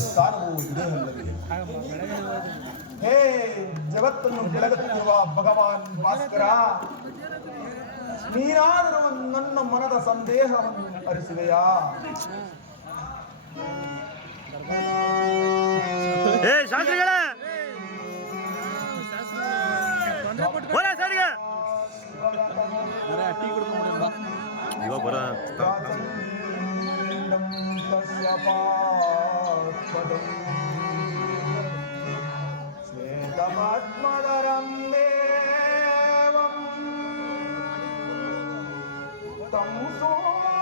ಸ್ಥಾನವೂ ಇದೆ ಅಲ್ಲವೇ? ಹೇ ಜಗತ್ತನ್ನು ಬೆಳಗುತ್ತಿರುವ ಭಗವಾನ್ ಭಾಸ್ಕರ, ನೀನಾದರೂ ನನ್ನ ಮನದ ಸಂದೇಹವನ್ನು ಅರಿಸುವೆಯಾ? ಶ್ವೇತಪದ್ಮಧರಂ ದೇವಂ तं ಸೂರ್ಯಂ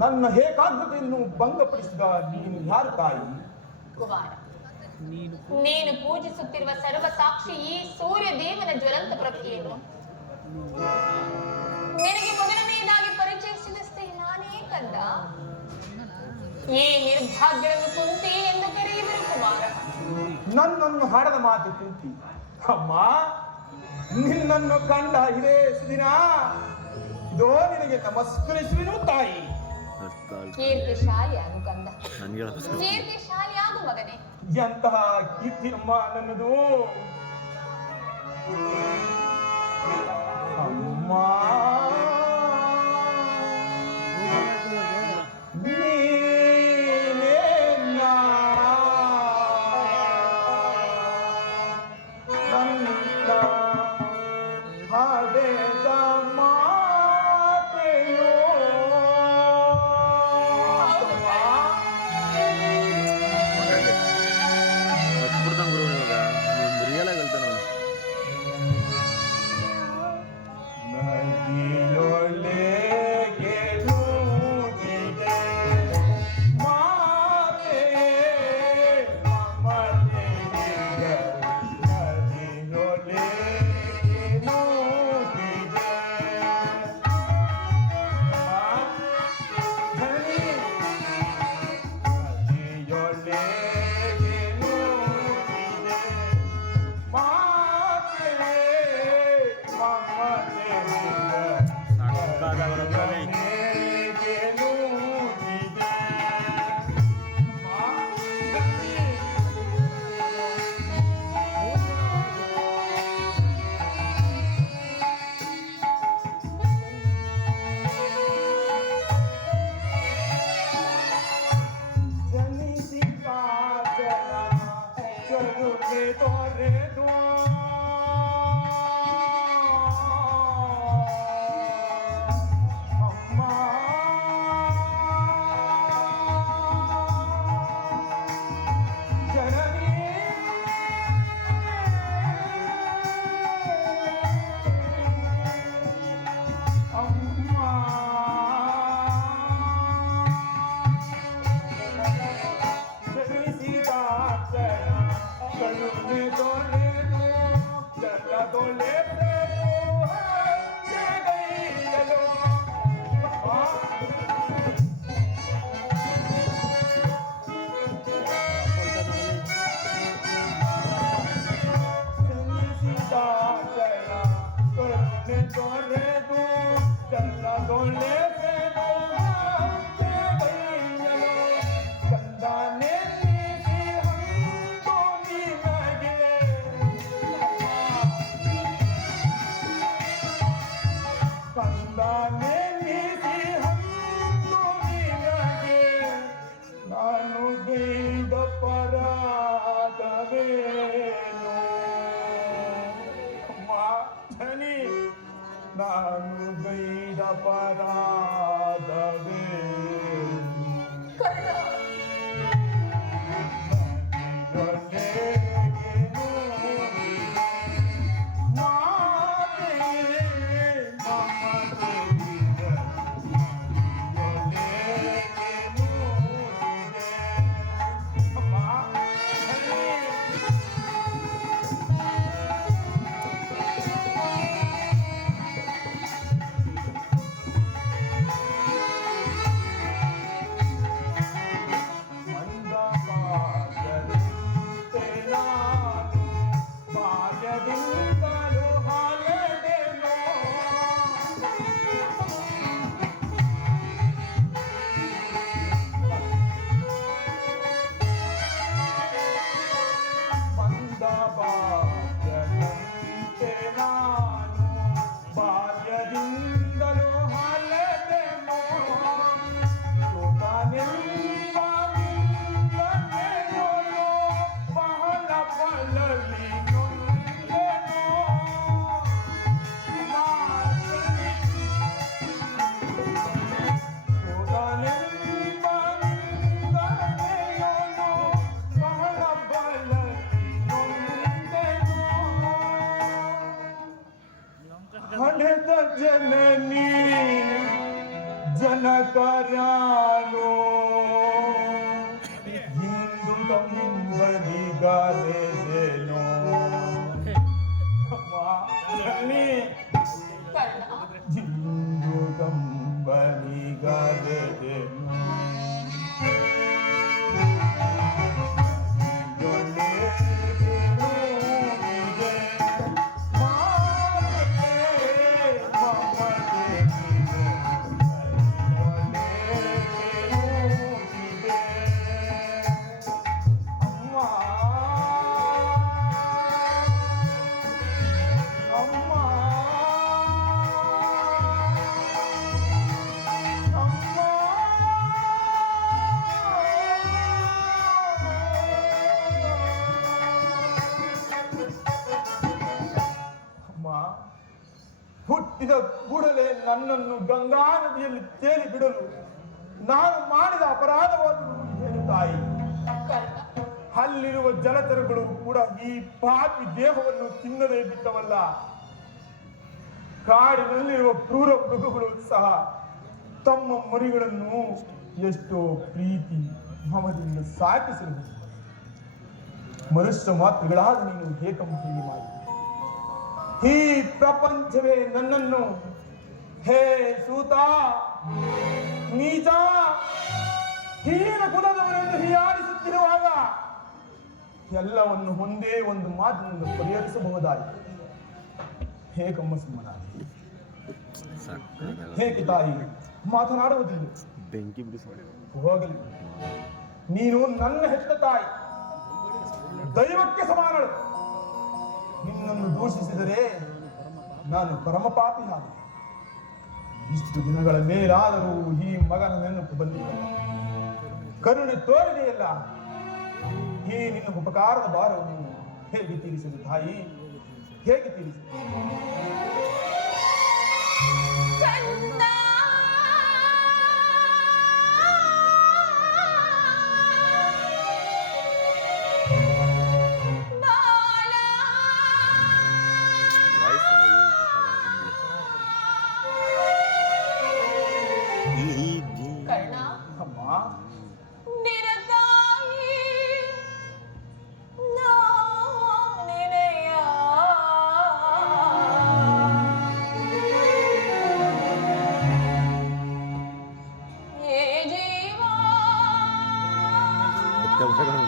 ನನ್ನ ಏಕಾಗ್ರತೆಯನ್ನು ಭಂಗಪಡಿಸಿದ ನೀನು ಯಾರು ತಾಯಿ? ಕುಮಾರ, ನೀನು ಪೂಜಿಸುತ್ತಿರುವ ಸರ್ವ ಸಾಕ್ಷಿ ಈ ಸೂರ್ಯ ದೇವನ ಜ್ವಲಂತ ಪ್ರಭೆಯನ್ನು ನಿನಗೆ ಮೊದಲನೆಯದಾಗಿ ಪರಿಚಯಿಸಿದಷ್ಟೇ ನಾನೇ ಕಂದ. ಈ ನಿರ್ಭಾಗ್ಯರನ್ನು ಕುಂತಿ ಎಂದು ಕರೆಯುವರು ಕುಮಾರ. ನನ್ನನ್ನು ಹಾಡದ ಮಾತು ಕುಂತಿ. ಅಮ್ಮ, ನಿನ್ನನ್ನು ಕಂಡ ಇದೇ ದಿನ ಇದೋ ನಿನಗೆ ನಮಸ್ಕರಿಸುವೆನು ತಾಯಿ. ಕೀರ್ತಿಶಾಲಿಯಾಗು ಕಂದ, ಕೀರ್ತಿಶಾಲಿಯಾಗು ಮಗನೇ. ಎಂತಹ ಕೀರ್ತಿ ಅಮ್ಮ ನನ್ನದು. ಅಮ್ಮ, ನಾನು ಗೈದ ಪರಾಧವೇ ಹಣದ ಜನನಿ ಜನಕರಾನೋ ಹಿಂದು ತಂಬನಿಗಾಲೆದೇನೋ ಜನನಿ ಹಿಂದು ತಂಬನಿಗಾಲೆದೇನೋ ಮುಗಿದ ಕೂಡಲೇ ನನ್ನನ್ನು ಗಂಗಾ ನದಿಯಲ್ಲಿ ತೇಲಿ ಬಿಡಲು ನಾನು ಮಾಡಿದ ಅಪರಾಧವನ್ನು ಏನು ತಾಯಿ? ಕರ್ಣ, ಅಲ್ಲಿರುವ ಜಲಚರಗಳು ಕೂಡ ಈ ಪಾಪಿ ದೇಹವನ್ನು ತಿನ್ನದೇ ಬಿಟ್ಟವಲ್ಲ. ಕಾಡಿನಲ್ಲಿರುವ ಕ್ರೂರ ಮೃಗಗಳು ಸಹ ತಮ್ಮ ಮರಿಗಳನ್ನು ಎಷ್ಟೋ ಪ್ರೀತಿ ಮಮದಿಂದ ಸಾಕಿಸಲು ಮನುಷ್ಯ ಮಾತೃಗಳಾದ ನೀನು ಏಕಮುಖಿ ಮಾಡಿ ಈ ಪ್ರಪಂಚವೇ ನನ್ನನ್ನು ಹೇ ಸೂತ, ನೀಚ, ಹೀನ ಕುಲದವರೆಂದು ಹೀಯಾಡಿಸುತ್ತಿರುವಾಗ ಎಲ್ಲವನ್ನು ಒಂದೇ ಒಂದು ಮಾತಿನಿಂದ ಪರಿಹರಿಸಬಹುದಾಗಿ ಹೇಗಮ್ಮ ಸುಮ್ಮನಾಗಿ ಹೇಗೆ ತಾಯಿ ಮಾತನಾಡುವುದಿಲ್ಲ? ಬೆಂಕಿ ಹೋಗಲಿ, ನೀನು ನನ್ನ ಹೆತ್ತ ತಾಯಿ, ದೈವಕ್ಕೆ ಸಮಾನಳು. ನಿನ್ನನ್ನು ದೂಷಿಸಿದರೆ ನಾನು ಪರಮ ಪಾಪಿ ಆದೆ. ಇಷ್ಟು ದಿನಗಳ ಮೇಲಾದರೂ ಈ ಮಗನ ನೆನಪು ಬಂದಿಲ್ಲ, ಕರುಣೆ ತೋರಿದೆಯಲ್ಲ. ಈ ನಿನ್ನ ಉಪಕಾರದ ಭಾರವನ್ನು ಹೇಗೆ ತೀರಿಸಲು ತಾಯಿ, ಹೇಗೆ ತೀರಿಸಲು? ಕಂದ, ಬಾಲ, ಕರ್ಣ, ಅಮ್ಮ, ನಿರತಾಯಿ ನಾನೆನೆಯ ಏ ಜೀವ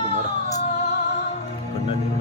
ಕುಮಾರ ಕಣ್ಣ ನೀರು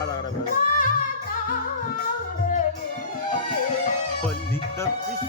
ಹಾಳಾಗಬೇಡ ಬಲ್ಲಿ ತಪ್ಪಿಸಿ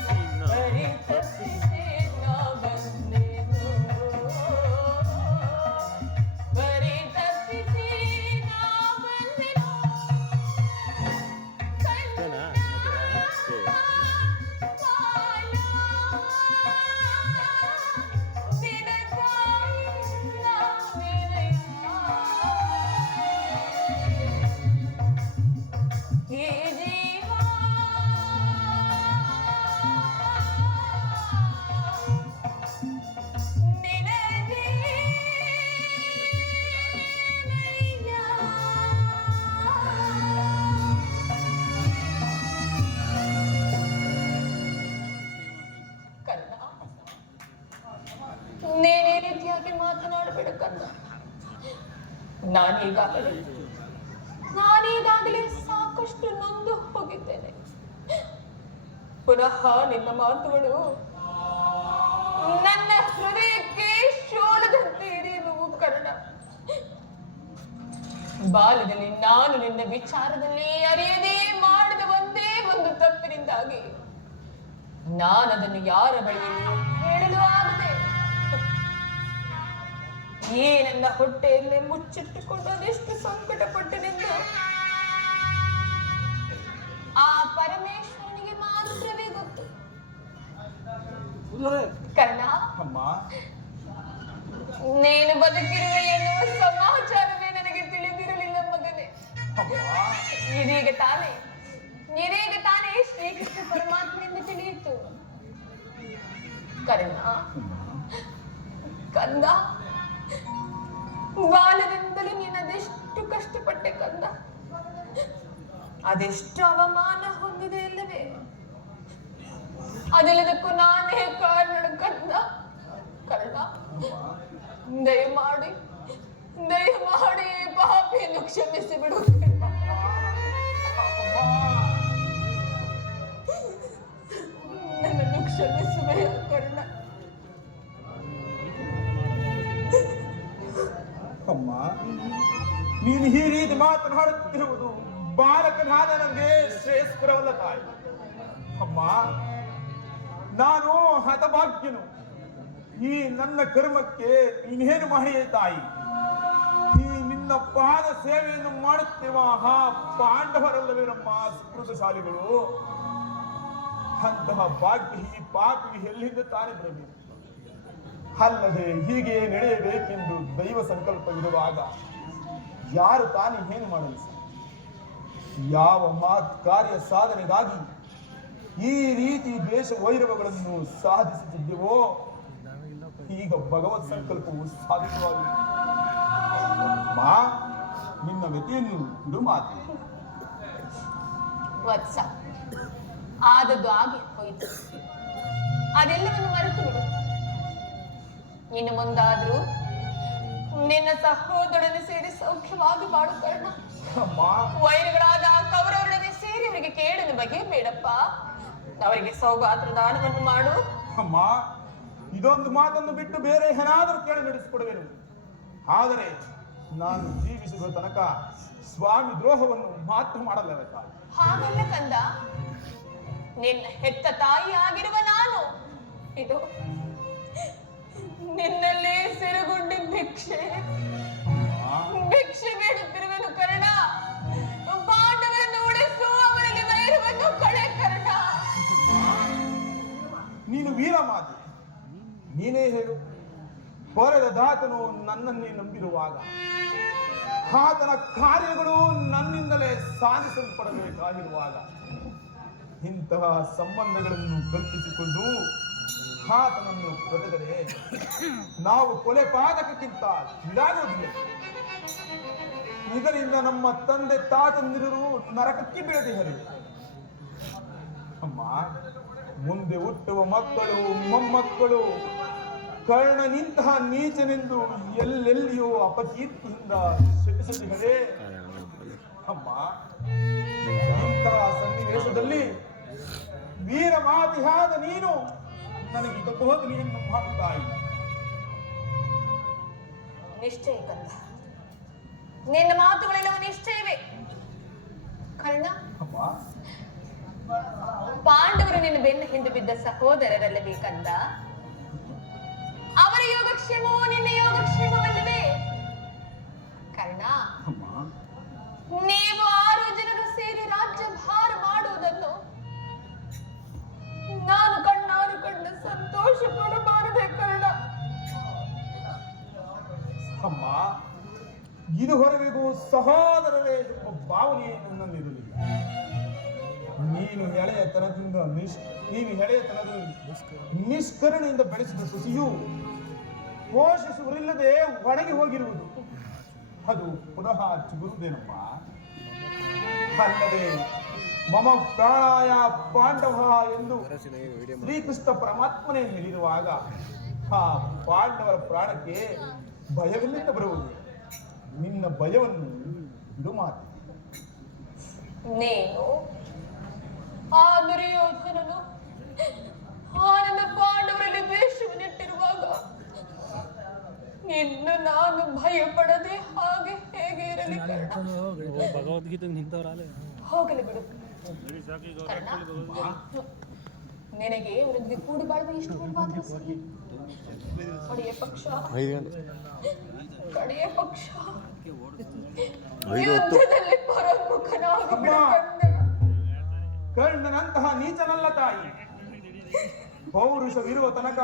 ನೀನೇ ರೀತಿಯಾಗಿ ಮಾತನಾಡಬೇಡ ಕಂದ. ನಾನೀಗಾಗಲೇ ಸಾಕಷ್ಟು ನೊಂದು ಹೋಗಿದ್ದೇನೆ. ಪುನಃ ನಿನ್ನ ಮಾತುಗಳು ನನ್ನ ಹೃದಯಕ್ಕೆ ಶೋಲದಂತೆ ಇರಿಯುವು ಕರ್ಣ. ಬಾಲ್ಯದಲ್ಲಿ ನಾನು ನಿನ್ನ ವಿಚಾರದಲ್ಲಿ ಅರಿಯದೇ ಮಾಡಿದ ಒಂದೇ ಒಂದು ತಪ್ಪಿನಿಂದಾಗಿ ನಾನದನ್ನು ಯಾರ ಬಳಿಯಲ್ಲಿ ಹೇಳಲು ಆಗದೆ ಈ ನನ್ನ ಹೊಟ್ಟೆಯಲ್ಲೇ ಮುಚ್ಚಿಟ್ಟುಕೊಂಡು ಅದೆಷ್ಟು ಸಂಕಟ ಪಟ್ಟನೆಂದು ಆ ಪರಮೇಶ್ವರನಿಗೆ ಮಾತ್ರವೇ ಗೊತ್ತು. ಕರ್ಣ, ನೀನು ಬದುಕಿರುವೆ ಎನ್ನುವ ಸಮಾಚಾರವೇ ನನಗೆ ತಿಳಿದಿರಲಿಲ್ಲ ಮಗನೇ. ಇದೀಗ ತಾನೇ ಶ್ರೀಕೃಷ್ಣ ಪರಮಾತ್ಮನಿಂದ ತಿಳಿಯಿತು. ಕರ್ಣ, ಕಂದ, ಬಾಲ್ಯದಿಂದಲೂ ನೀನು ಅದೆಷ್ಟು ಕಷ್ಟಪಟ್ಟೆ ಕಂದ, ಅದೆಷ್ಟು ಅವಮಾನ ಹೊಂದಿದೆ ಇಲ್ಲವೇ? ಅದೆಲ್ಲದಕ್ಕೂ ನಾನೇ ಕಾರಣ ಕಂದ. ಕರ್ಣ, ದಯಮಾಡಿ ಪಾಪಿಯನ್ನು ಕ್ಷಮಿಸಿ ಬಿಡು. ನನ್ನನ್ನು ಕ್ಷಮಿಸುವೆಯ ಕರ್ಣ? ಅಮ್ಮ, ನೀನು ಈ ರೀತಿ ಮಾತನಾಡುತ್ತಿರುವುದು ಬಾಲಕನಾದ ನನಗೆ ಶ್ರೇಷ್ಠರವಲ್ಲ ತಾಯಿ. ಅಮ್ಮ, ನಾನು ಹತಭಾಗ್ಯನು. ಈ ನನ್ನ ಕರ್ಮಕ್ಕೆ ನೀನೇನು ಮಾಡಿಯೇ ತಾಯಿ? ಈ ನಿನ್ನ ಪಾದ ಸೇವೆಯನ್ನು ಮಾಡುತ್ತೇವ ಆ ಪಾಂಡವರಲ್ಲವೇ ನಮ್ಮ ಸ್ಫೂರ್ತಿಶಾಲಿಗಳು? ಅಂತಹ ಭಾಗ್ಯ ಈ ಪಾಪಿಗೆ ಎಲ್ಲಿಂದ ತಾನೇ ಬರಬೇಕು? ಅಲ್ಲದೆ ಹೀಗೆ ನಡೆಯಬೇಕೆಂದು ದೈವ ಸಂಕಲ್ಪವಿರುವಾಗ ಯಾರು ತಾನೇ ಏನು ಮಾಡಲು? ಯಾವ ಕಾರ್ಯ ಸಾಧನೆಗಾಗಿ ಈ ರೀತಿ ದ್ವೇಷ ವೈರವಗಳನ್ನು ಸಾಧಿಸುತ್ತಿದ್ದೆವೋ ಈಗ ಭಗವತ್ ಸಂಕಲ್ಪವು ಸಾಧಿತವಾಗಿದೆ. ನಿನ್ನ ವ್ಯತೆಯನ್ನು ಬಿಡು ಮಾತು. ವತ್ಸ, ಆದದ್ದು ಆಗಿ ಹೋಯಿತು. ಅದೆಲ್ಲವನ್ನು ಮರೆತು ಬಿಡು. ಇನ್ನು ಮುಂದಾದ್ರೂ ನಿನ್ನ ಸಹೋದರನೇ ಸೇರಿ ಸೌಖ್ಯವಾಗಿ ಬಾಳು ಕರ್ಣ. ವೈರಿಗಳಾದ ಕೌರವರೊಡನೆ ಸೇರಿ ಅವರಿಗೆ ಕೇಳಲು ಬಗೆಯಬೇಡಪ್ಪ. ಅವರಿಗೆ ಸೌಭಾತ್ರ ದಾನವನ್ನು ಮಾಡು. ಅಮ್ಮ, ಇದೊಂದು ಮಾತನ್ನು ಬಿಟ್ಟು ಬೇರೆ ಏನಾದರೂ ಕೇಳಿ ನಡೆಸಿಕೊಡುವೆನು. ಆದರೆ ನಾನು ಜೀವಿಸುವ ತನಕ ಸ್ವಾಮಿ ದ್ರೋಹವನ್ನು ಮಾತ್ರ ಮಾಡಲೇಬೇಕ? ಹಾಗಲ್ಲ ಕಂದ, ನಿನ್ನ ಹೆತ್ತ ತಾಯಿ ಆಗಿರುವ ನಾನು ಇದು ನಿನ್ನಲ್ಲೇ ಸೆರೆಗೊಂಡು ಭಿಕ್ಷೆ ಬೇಡುತ್ತಿರುವೆನು ಕರ್ಣ. ಪಾಂಡವರನ್ನು ಉಳಿಸು, ಅವರಿಗೆ ವೈರವನ್ನು ಕಳೆ ಕರ್ಣ. ನೀನು ವೀರ ಮಾತೆ, ನೀನೇ ಹೇಳು. ಪೊರೆದ ದಾತನು ನನ್ನನ್ನೇ ನಂಬಿರುವಾಗ ಆತನ ಕಾರ್ಯಗಳು ನನ್ನಿಂದಲೇ ಸಾಧಿಸಲ್ಪಡಬೇಕಾಗಿರುವಾಗ ಇಂತಹ ಸಂಬಂಧಗಳನ್ನು ಕಲ್ಪಿಸಿಕೊಂಡು ಆತನನ್ನು ತೊರೆದರೆ ನಾವು ಕೊಲೆ ಪಾತಕಕ್ಕಿಂತ ಇದಾಗುವುದಿಲ್ಲ. ಇದರಿಂದ ನಮ್ಮ ತಂದೆ ತಾತಂದಿರು ನರಕಕ್ಕೆ ಬೀಳದೆ ಹರಿ. ಅಮ್ಮ, ಮುಂದೆ ಹುಟ್ಟುವ ಮಕ್ಕಳು ಮೊಮ್ಮಕ್ಕಳು ಕರ್ಣನಿಂತಹ ನೀಚನೆಂದು ಎಲ್ಲೆಲ್ಲಿಯೂ ಅಪಕೀರ್ತಿಯಿಂದ ಶಪಿಸದಿರಲೇ. ಅಮ್ಮ, ಇಂತಹ ಸನ್ನಿವೇಶದಲ್ಲಿ ವೀರ ಮಾತಿಯಾದ ನೀನು ನನಗೆ ಬೋಧನೆಯನ್ನು ಮಾಡುತ್ತಾಯಿ. ನಿಶ್ಚಯ ಕಂದ, ನಿನ್ನ ಮಾತುಗಳೆಲ್ಲವೂ ನಿಶ್ಚಯವೇ. ಬೆನ್ನು ಹಿಂದೆ ಬಿದ್ದ ಸಹೋದರರಲ್ಲವೇ ಕಂದ? ಅವರ ಯೋಗಕ್ಷೇಮವೋ ನಿನ್ನ ಯೋಗಕ್ಷೇಮವಲ್ಲವೇ? ಕರ್ಣ, ಅಮ್ಮ, ನೀವು 6 ಜನರು ಸೇರಿ ರಾಜ್ಯಭಾರ ಮಾಡುವುದನ್ನು ನಾನು ಕಣ್ಣಾರು ಕಂಡು ಸಂತೋಷ ಪಡಬಾರದೆ ಕರ್ಣ. ಅಮ್ಮ, ಇದುವರೆಗೂ ಸಹೋದರರೇ ಎಂಬ ಭಾವನೆಯೇ ನನ್ನಲ್ಲಿರಲಿಲ್ಲ. ನೀನು ಎಳೆಯತನದಲ್ಲಿ ನಿಷ್ಕರಣೆಯಿಂದ ಬೆಳೆಸಿದ ಸಸಿಯು ಪೋಷಿಸುವರಿಲ್ಲದೆ ಒಣಗಿ ಹೋಗಿರುವುದು ಅದು ಪುನಃ ಚಿಗುರುವುದೇನಪ್ಪ. ಅಲ್ಲದೆ ಮಮ ಪ್ರಾಣಾಯ ಪಾಂಡವ ಎಂದು ಶ್ರೀಕೃಷ್ಣ ಪರಮಾತ್ಮನೇ ಹೇಳಿರುವಾಗ ಆ ಪಾಂಡವರ ಪ್ರಾಣಕ್ಕೆ ಭಯವಿಲ್ಲದ ಬರುವುದು. ನಿನ್ನ ಭಯವನ್ನು ಇದು ಮಾತು. ನೀನು ಆ ದುರ್ಯೋಧನನು ಆನಂದ ಪಾಂಡವರಲ್ಲಿ ದ್ವೇಷವನ್ನಿಟ್ಟಿರುವಾಗ ಇನ್ನು ನಾನು ಭಯಪಡದೆ ಹಾಗೆ ಹೇಗೆ ಇರಲಿ ಕರ್ಣ? ಭಗವದ್ಗೀತೆ ನಿಂತವರಾಲೆ ಹೋಗಲಿ ಬಿಡು ಕರ್ಣ. ನಿನಗೆ ಅವರೊಂದಿಗೆ ಕೂಡಿ ಬಾಳುವ ಇಷ್ಟು ಇಲ್ವಾದ್ರೂ ಸರಿ. ಕಡೆಯ ಪಕ್ಷ 5 ಗಂಟೆ ಕಡೆಯ ಪಕ್ಷ 5 ಯುದ್ಧದಲ್ಲಿ ಪರಮುಖನಾಗಿ ಬಿಡು ಕಂದ. ಕರ್ಣನಂತಹ ನೀಚನಲ್ಲ ತಾಯಿ. ಪೌರುಷವಿರುವ ತನಕ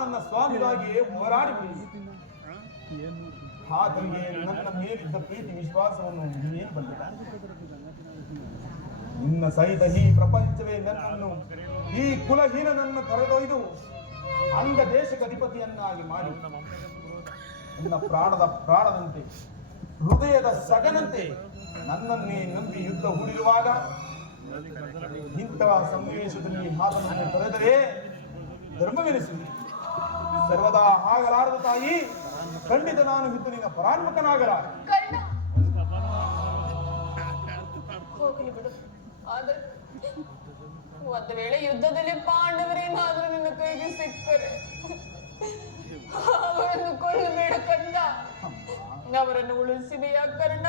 ನನ್ನ ಸ್ವಾಮಿಗಾಗಿ ಹೋರಾಡಿ ಬಿಡಿ. ಆತನಿಗೆ ನನ್ನ ಮೇಲಿದ್ದ ಪ್ರೀತಿ ವಿಶ್ವಾಸವನ್ನು ನೀನೇನು ಬಂದಿಲ್ಲ. ನಿನ್ನ ಸಹಿತ ಈ ಪ್ರಪಂಚವೇ ನನ್ನನ್ನು ಈ ಕುಲಹೀನನನ್ನು ಕರೆದೊಯ್ದು ಅಂಗ ದೇಶಕ್ಕೆ ಅಧಿಪತಿಯನ್ನಾಗಿ ಮಾಡಿ ನಿನ್ನ ಪ್ರಾಣದಂತೆ ಹೃದಯದ ಸಗನಂತೆ ನನ್ನನ್ನೇ ನಂಬಿ ಯುದ್ಧ ಹೂಡಿರುವಾಗ ಇಂತಹ ಸನ್ನಿವೇಶದಲ್ಲಿ ಮಾತನ್ನು ತೊರೆದರೆ ಧರ್ಮವೆನಿಸುವುದು. ಸರ್ವದಾ ಆಗಲಾರದು ತಾಯಿ. ಖಂಡಿತ ನಾನು ಇದ್ದು ನಿನ್ನ ಪರಾನ್ಮುಖನಾಗಲಾರ. ಕರ್ಣ, ಹೋಗಲಿ ಬಿಡು. ಆದರೆ ಒಂದು ವೇಳೆ ಯುದ್ಧದಲ್ಲಿ ಪಾಂಡವರೇನಾದ್ರೂ ನಿನ್ನ ಕೈಗೆ ಸಿಕ್ಕರೆ ಅವರನ್ನು ಕೊಲ್ಲಬೇಡ ಕಂದ. ಅವರನ್ನು ಉಳಿಸುವೆಯಾ ಕರ್ಣ?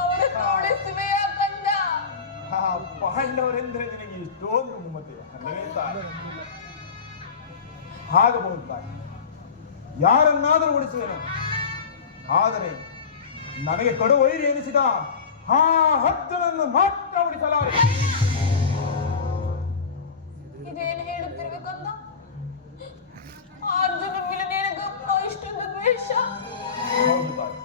ಅವರನ್ನು ಉಳಿಸುವೆಯಾ ಕಂದ? ಆ ಪಾಂಡವರೆಂದರೆ ನಿನಗೆ ಇಷ್ಟೊಂದು ಮಮತೆ ಅಲ್ಲವೇ ತಾಯಿ? ಆಗಬಹುದು ತಾಯಿ, ಯಾರನ್ನಾದರೂ ಉಳಿಸುವೆನು. ಆದರೆ ನನಗೆ ಕಡುವೈರಿ ಎನಿಸಿದ ಆ 10 ಜನನ್ನು ಮಾತ್ರ ಉಳಿಸಲಾರೆ. ಇದೇನು ಹೇಳುತ್ತಿರ್ಬೇಕಂತ? ಅರ್ಜುನ ಮೇಲೆ ನಿನಗಪ್ಪ ಇಷ್ಟೊಂದು ದ್ವೇಷ? ಹೌದು ತಾಯಿ.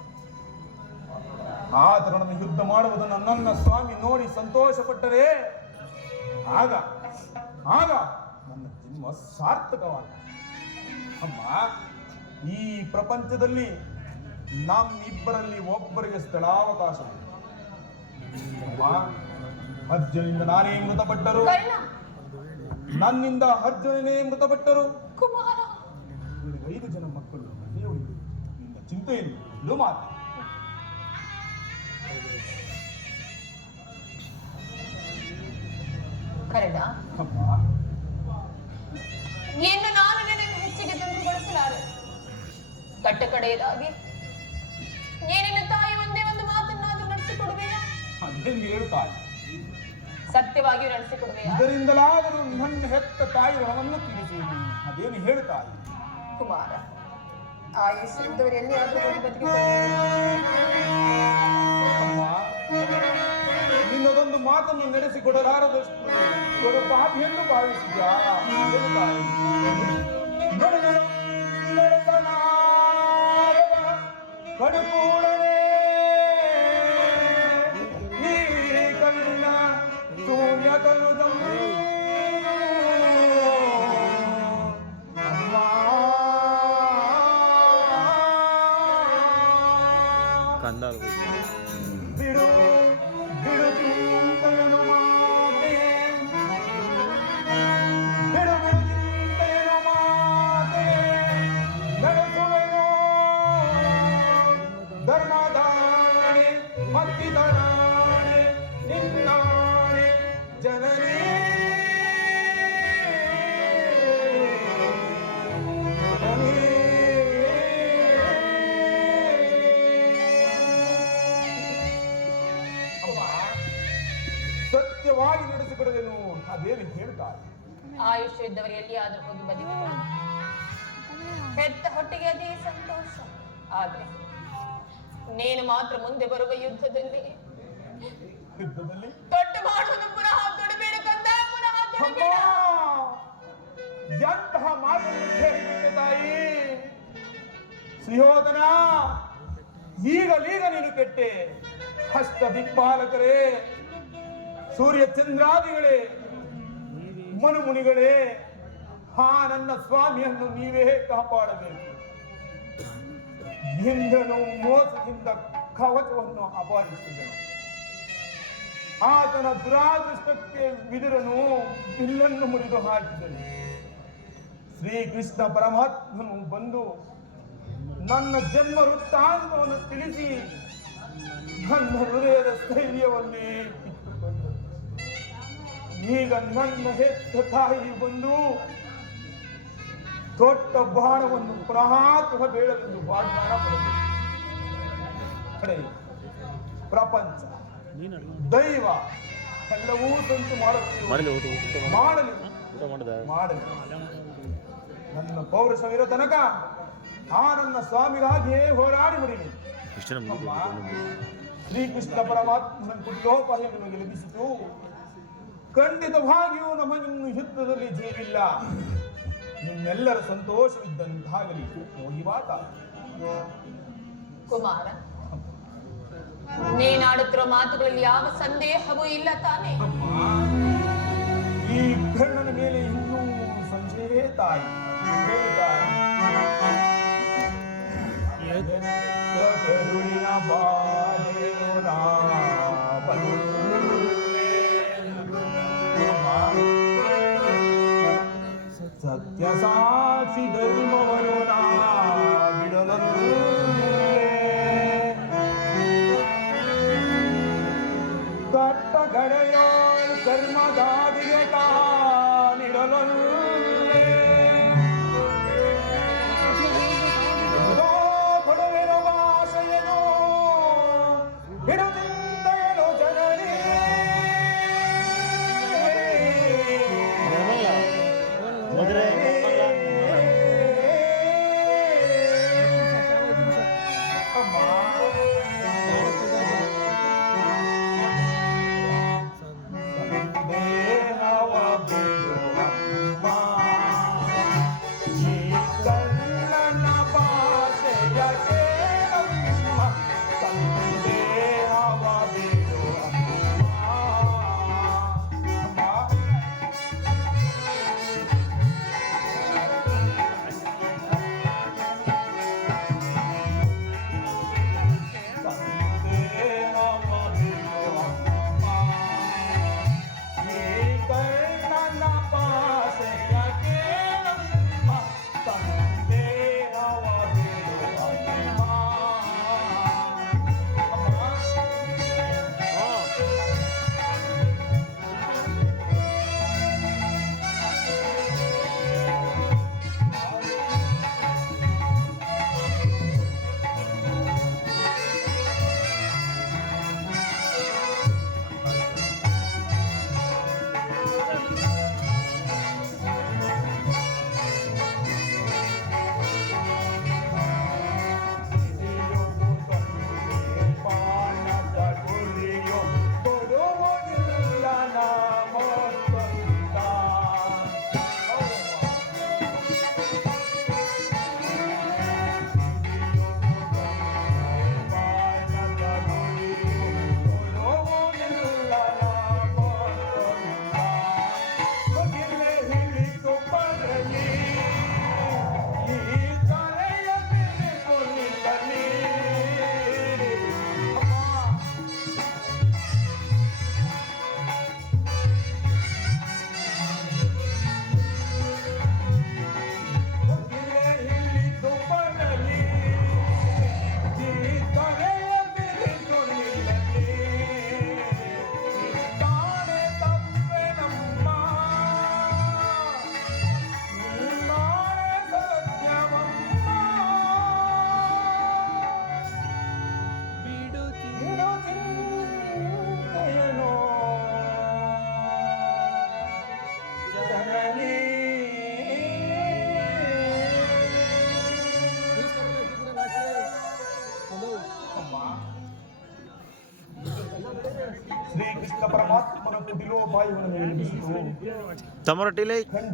ಆತನನ್ನು ಯುದ್ಧ ಮಾಡುವುದನ್ನು ನನ್ನ ಸ್ವಾಮಿ ನೋಡಿ ಸಂತೋಷಪಟ್ಟರೆ ಆಗ ನನ್ನ ಜನ್ಮ ಸಾರ್ಥಕವಾದ. ಅಮ್ಮ, ಈ ಪ್ರಪಂಚದಲ್ಲಿ ನಮ್ಮಿಬ್ಬರಲ್ಲಿ ಒಬ್ಬರಿಗೆ ಸ್ಥಳಾವಕಾಶವಿದೆ. ಅಮ್ಮ, ಅರ್ಜುನಿಂದ ನಾನೇ ಮೃತಪಟ್ಟರು, ಕರ್ಣ, ನನ್ನಿಂದ ಅರ್ಜುನನೇ ಮೃತಪಟ್ಟರು. ಕುಮಾರ, 5 ಜನ ಮಕ್ಕಳು ಅಲ್ಲೇ ಉಳಿದರು. ನಿನ್ನ ಚಿಂತೆಯನ್ನು ಇದು ಮಾತು. ಕರ್ಣ, ಅಮ್ಮ, ಇನ್ನು ನಾನು ನಿನ್ನನ್ನು ಹೆಚ್ಚಿಗೆ ತೊಂದರೆಗೊಳಿಸಲಾರೆ. ಕಟ್ಟ ಕಡೆಯದಾಗಿ ಏನಿನ ತಾಯಿ ಒಂದೇ ಒಂದು ಮಾತನ್ನಾದ್ರೂ ನಡೆಸಿಕೊಡುವೆಯಾ? ಅದೇನು ಹೇಳ್ತಾಳೆ. ಸತ್ಯವಾಗಿಯೂ ನಡೆಸಿಕೊಡುವೆಯಾ? ಇದರಿಂದಲಾದರೂ ನನ್ನ ಹೆತ್ತ ತಾಯಿ ಋಣವನ್ನು ತೀರಿಸುವುದು. ಅದೇನು ಹೇಳ್ತಾಳೆ. ಕುಮಾರ, ಆಯುಷ್ಯದವರು ಎಲ್ಲಿಯಾದರೂ ಹೋಗಿ ಬದುಕಿಕೊಳ್ಳಿ. ಅಮ್ಮ, ನಿನ್ನದೊಂದು ಮಾತನ್ನು ನಡೆಸಿಕೊಡಲಾರದಷ್ಟು ದೊಡ್ಡ ಪಾಪಿ ಎಂದು ಭಾವಿಸಿದ್ಯಾ? ಏನು ತಾಯಿ? ಕಡುಕೂಡಲೇ ಈ ಕಣ್ಣ ಸೂರ್ಯ ತರುದಂ ಕಂದಾಲು ಬಿಡು ಬಿಡು ಚಿಂತೆಯನು ಮಾತೆ, ಬಿಡು ಬಿಡು ಚಿಂತೆಯನು ಮಾತೆ, ನಡೆಸುವೆನು ಧರ್ಮದಾಣೆ ಮತ್ತಿದರಾಣೆ ನಿನ್ನಾಣೆ ಜನನೇ. ಸತ್ಯವಾಗಿ ನಡೆಸಿಕೊಡುವೆನು. ಅದೇನು ಹೇಳ್ತಾರೆ. ಆಯುಷ್ಯ ಇದ್ದವರು ಎಲ್ಲಿಯಾದ್ರೂ ಹೋಗಿ ಬದುಕಿಕೊಳ್ಳಿ. ಹೆತ್ತ ಹೊಟ್ಟೆಗೆ ಅದೇ ಸಂತೋಷ. ಆದ್ರೆ ನೀನು ಮಾತ್ರ ಮುಂದೆ ಬರುವ ಯುದ್ಧದಲ್ಲಿ ತೊಟ್ಟು ಮಾಡುವುದು ಪುನಃ ತೊಡಬೇಡ ಕಂದ, ಪುನಃ ತೊಡಬೇಡ. ಎಂತಹ ಮಾತನ್ನು ಕೇಳಿಬಿಟ್ಟೆ ತಾಯಿ. ಸುಯೋಧನ, ಈಗಲೀಗ ನೀನು ಕೆಟ್ಟೆ. ಹಸ್ತ ದಿಕ್ಪಾಲಕರೇ, ಸೂರ್ಯ ಚಂದ್ರಾದಿಗಳೇ, ಮನುಮುನಿಗಳೇ, ನನ್ನ ಸ್ವಾಮಿಯನ್ನು ನೀವೇ ಕಾಪಾಡಬೇಕು. ಇಂದ್ರನು ಮೋಸದಿಂದ ಕವಚವನ್ನು ಅಪಹರಿಸಿದನು. ಆತನ ದುರಾದೃಷ್ಟಕ್ಕೆ ವಿದುರನು ಬಿಲ್ಲನ್ನು ಮುರಿದು ಹಾಕಿದನು. ಶ್ರೀಕೃಷ್ಣ ಪರಮಾತ್ಮನು ಬಂದು ನನ್ನ ಜನ್ಮ ವೃತ್ತಾಂತವನ್ನು ತಿಳಿಸಿ ನನ್ನ ಹೃದಯದ ಸ್ಥೈರ್ಯವನ್ನೇ ಕಿತ್ತುಕೊಂಡನು. ಈಗ ನನ್ನ ಹೆತ್ತ ತಾಯಿ ಬಂದು ದೊಡ್ಡ ಬಾಣವನ್ನು ಪುನಃ ಬೇಡವೆಂದು ವಾಗ್ದಾನ ಪಡೆದು ಪ್ರಪಂಚ ದೈವ ಎಲ್ಲವೂ ತಂತು ಮಾಡಲಿ ನನ್ನ ಪೌರುಷವಿರೋ ತನಕ ನನ್ನ ಸ್ವಾಮಿಗಾಗಿಯೇ ಹೋರಾಡಿ ಮುಡಿಲಿ. ಶ್ರೀಕೃಷ್ಣ ಪರಮಾತ್ಮನ ಕುಟ್ಟೋಪಾಯ ನಿಮಗೆ ಲಭಿಸಿತು. ಖಂಡಿತವಾಗಿಯೂ ನಮಗಿನ್ನು ಯುದ್ಧದಲ್ಲಿ ಜೀವಿಲ್ಲ. ನಿಮ್ಮೆಲ್ಲರ ಸಂತೋಷವಿದ್ದಂತಾಗಲಿ. ಹೋಗಿ ಮಾತ ಕುಮಾರ, ನೀನಾಡುತ್ತಿರುವ ಮಾತುಗಳಲ್ಲಿ ಯಾವ ಸಂದೇಹವೂ ಇಲ್ಲ ತಾನೇ? ಈ ಕಣ್ಣನ ಮೇಲೆ ಇನ್ನೂ ಸಂಶಯವೇ ತಾಯಿ. ಕರುಣಿನ ಬಾಳೆಯೋ ಸತ್ಯ ಸಾಕ್ಷಿ ಧರ್ಮವನ್ನು ಬಿಡಲೂ ಕಟ್ಟ ಗಡೆಯೋ ಕರ್ಮದಾದಿಗೆ ಕಾಣಿಡಲೂ ಕೊಡುವೆನು ಭಾಷೆಯನು ಬಿಡುತ್ತಿದ್ದೆಯನು ಜನರೇ. ಸಂದೇಹ ಶ್ರೀಕೃಷ್ಣ ಪರಮಾತ್ಮನ ಕುಟಿಲೋಪಾಯವನ್ನು ನಿರ್ಮಿಸಿತು. ತಮರೊಟ್ಟಿಲೆ